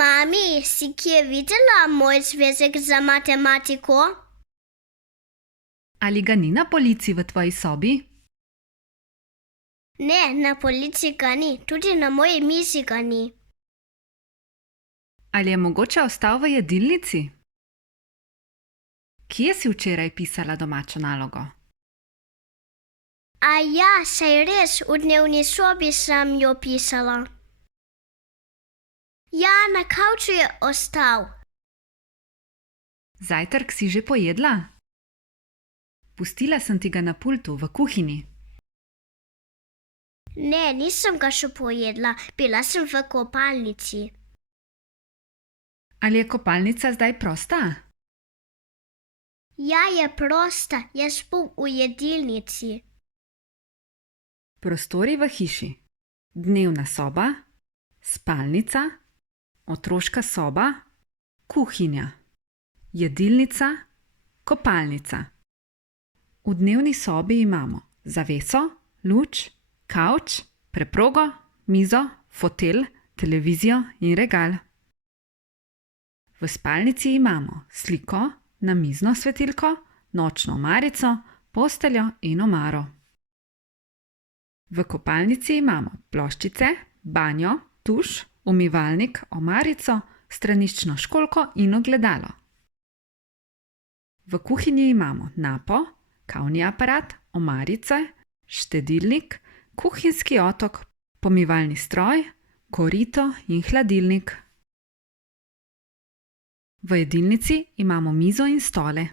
Mami, si kje videla moj zvezek za matematiko? Ali ga ni na polici v tvoji sobi? Ne, na polici ga ni, tudi na moji mizi ga ni. Ali je mogoče ostal v jedilnici? Kje si včeraj pisala domačo nalogo? A ja, saj res, v dnevni sobi sem jo pisala. Ja, na kavču je ostal. Zajtrk si že pojedla? Pustila sem ti ga na pultu v kuhinji. Ne, nisem ga še pojedla, bila sem v kopalnici. Ali je kopalnica zdaj prosta? Ja, je prosta, jaz bom v jedilnici. Prostori v hiši. Dnevna soba, spalnica, otroška soba, kuhinja, jedilnica, kopalnica. V dnevni sobi imamo zaveso, luč, kavč, preprogo, mizo, fotelj, televizijo in regal. V spalnici imamo sliko, namizno svetilko, nočno omarico, posteljo in omaro. V kopalnici imamo ploščice, banjo, tuš, umivalnik, omarico, straniščno školjko in ogledalo. V kuhinji imamo napo, kavni aparat, omarice, štedilnik, kuhinjski otok, pomivalni stroj, korito in hladilnik. V jedilnici imamo mizo in stole.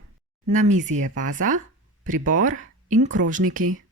Na mizi je vaza, pribor in krožniki.